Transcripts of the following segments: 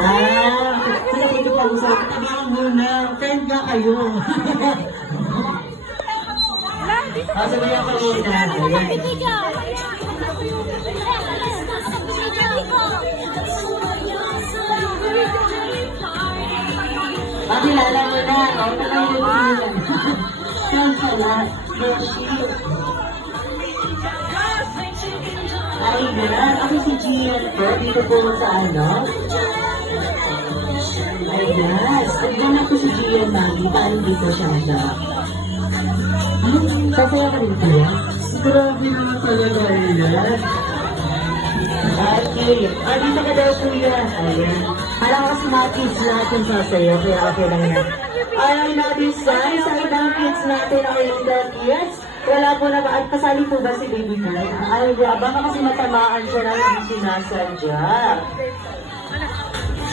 Sila pwede pa sa tabangan muna. Friend ka kayo. Sabihan ko muna. Kilala mo na. Talagang yun. Salat. Ay, gano'n. Ako si Gian po. Dito po sa ano? Ay, yes. Tignan ako si Gian, Maggie. Paano dito siya na? Sasaya ka rin po? Grabe naman talaga yan. Okay. Dito ka daw po yan. Ayan. Alam ko si mga kids lahat yung sasayo. Kaya okay lang yan. Ayaw natin sa ibang kids natin ang yung kids. Wala po na ba? At kasali po ba si Baby Girl? Ay, baka kasi matamaan siya na hindi sinasadya.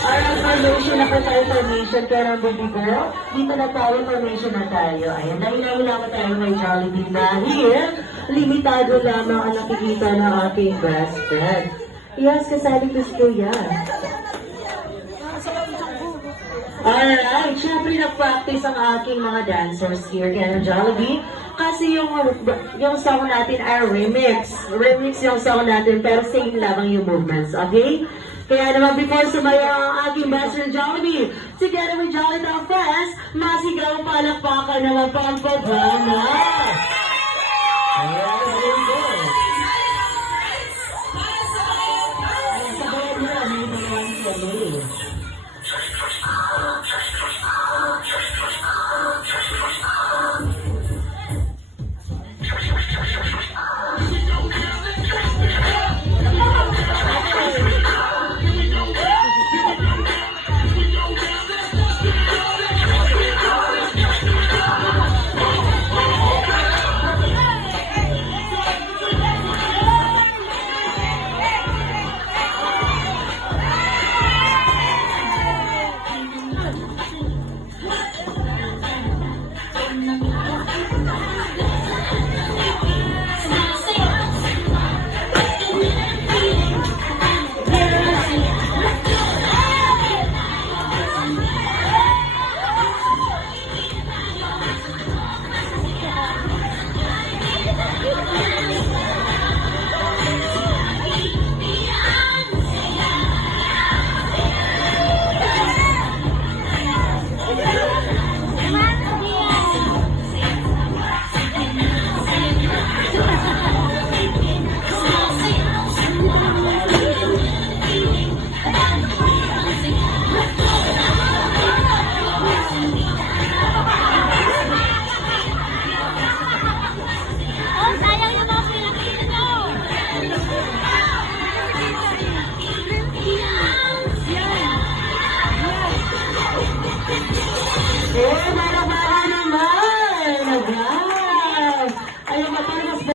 Ay, information ako sa information. Kaya Baby Girl, dito na tayo, information na tayo. Ayan, nahilaw tayo may Jollibee dahil limitado lamang ang nakikita ng aking best friend. Yes, kasali ko yan. Alright, syempre nag-practice ang aking mga dancers here kaya ng Jollibee. Kasi yung song natin ay remix. Remix yung song natin pero same lamang yung movements, okay? Kaya naman before sumaya ang aking best friend Jollibee, together with Jolly Town Friends, masigaw palakpakan naman po ang programa. Ayan, very good. Sabayan mo na, may mga kami.